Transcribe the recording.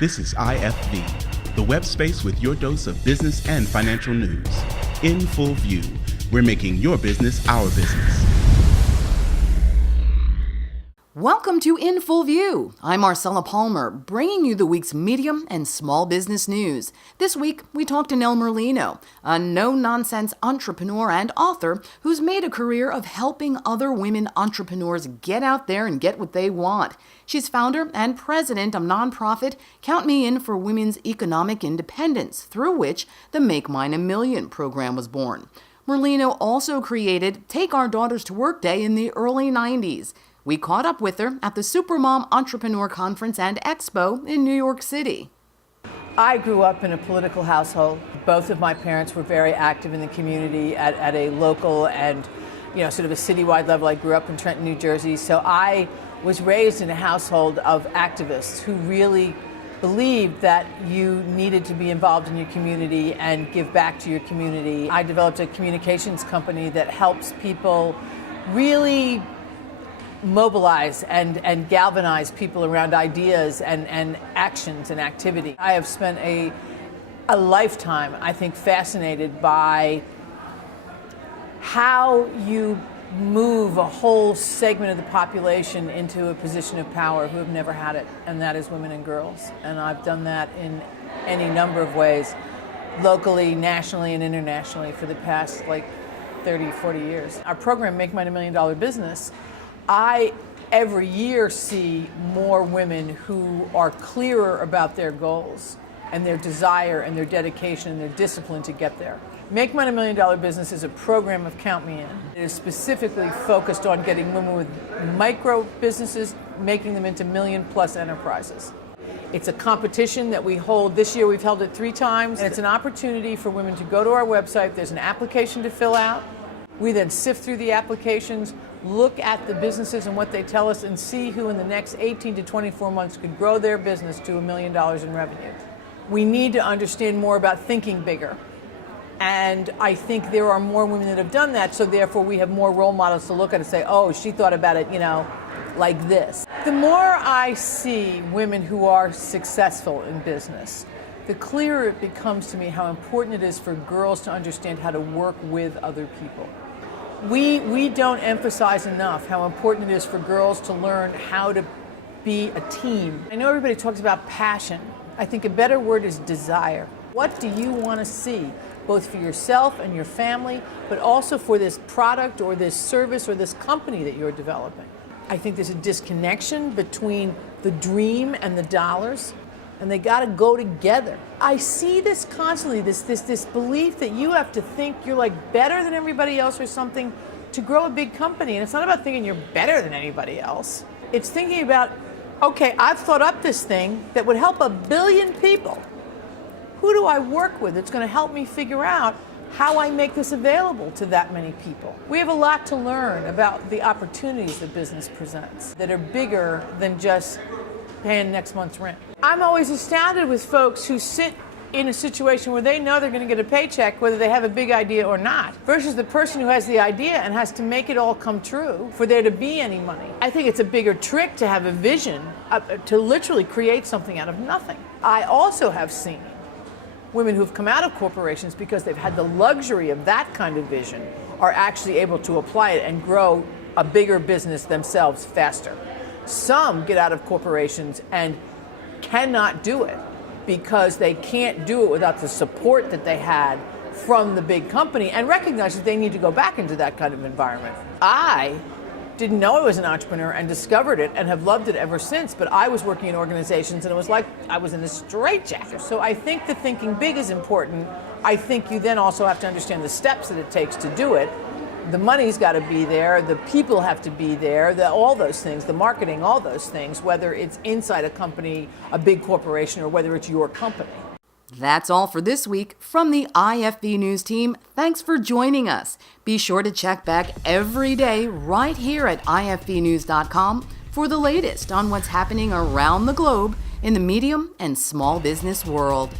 This is IFV, the web space with your dose of business and financial news. In full view, we're making your business our business. Welcome to In Full View. I'm Marcella Palmer, bringing you the week's medium and small business news. This week, we talk to Nell Merlino, a no-nonsense entrepreneur and author who's made a career of helping other women entrepreneurs get out there and get what they want. She's founder and president of nonprofit Count Me In for Women's Economic Independence, through which the Make Mine a Million program was born. Merlino also created Take Our Daughters to Work Day in the early 90s. We caught up with her at the Supermom Entrepreneur Conference and Expo in New York City. I grew up in a political household. Both of my parents were very active in the community at a local and, sort of a citywide level. I grew up in Trenton, New Jersey, so I was raised in a household of activists who really believed that you needed to be involved in your community and give back to your community. I developed a communications company that helps people really mobilize and galvanize people around ideas and actions and activity. I have spent a lifetime, I think, fascinated by how you move a whole segment of the population into a position of power who have never had it, and that is women and girls. And I've done that in any number of ways, locally, nationally, and internationally for the past 30, 40 years. Our program, Make Mine a Million Business, I every year see more women who are clearer about their goals and their desire and their dedication and their discipline to get there. Make Mine a Million Business is a program of Count Me In. It is specifically focused on getting women with micro businesses, making them into million-plus enterprises. It's a competition that we hold. This year we've held it 3 times. And it's an opportunity for women to go to our website. There's an application to fill out. We then sift through the applications, look at the businesses and what they tell us, and see who in the next 18 to 24 months could grow their business to $1 million in revenue. We need to understand more about thinking bigger. And I think there are more women that have done that, so therefore we have more role models to look at and say, oh, she thought about it, like this. The more I see women who are successful in business, the clearer it becomes to me how important it is for girls to understand how to work with other people. We don't emphasize enough how important it is for girls to learn how to be a team. I know everybody talks about passion. I think a better word is desire. What do you want to see, both for yourself and your family, but also for this product or this service or this company that you're developing? I think there's a disconnection between the dream and the dollars, and they got to go together. I see this constantly, this belief that you have to think you're better than everybody else or something to grow a big company. And it's not about thinking you're better than anybody else. It's thinking about, okay, I've thought up this thing that would help 1 billion people. Who do I work with that's going to help me figure out how I make this available to that many people? We have a lot to learn about the opportunities that business presents that are bigger than just paying next month's rent. I'm always astounded with folks who sit in a situation where they know they're going to get a paycheck whether they have a big idea or not, versus the person who has the idea and has to make it all come true for there to be any money. I think it's a bigger trick to have a vision, to literally create something out of nothing. I also have seen women who've come out of corporations because they've had the luxury of that kind of vision are actually able to apply it and grow a bigger business themselves faster. Some get out of corporations and cannot do it because they can't do it without the support that they had from the big company, and recognize that they need to go back into that kind of environment. I didn't know I was an entrepreneur and discovered it and have loved it ever since, but I was working in organizations and it was like I was in a straitjacket. So I think that thinking big is important. I think you then also have to understand the steps that it takes to do it. The money's got to be there, the people have to be there, all those things, the marketing, all those things, whether it's inside a company, a big corporation, or whether it's your company. That's all for this week from the IFV News team. Thanks for joining us. Be sure to check back every day right here at ifvnews.com for the latest on what's happening around the globe in the medium and small business world.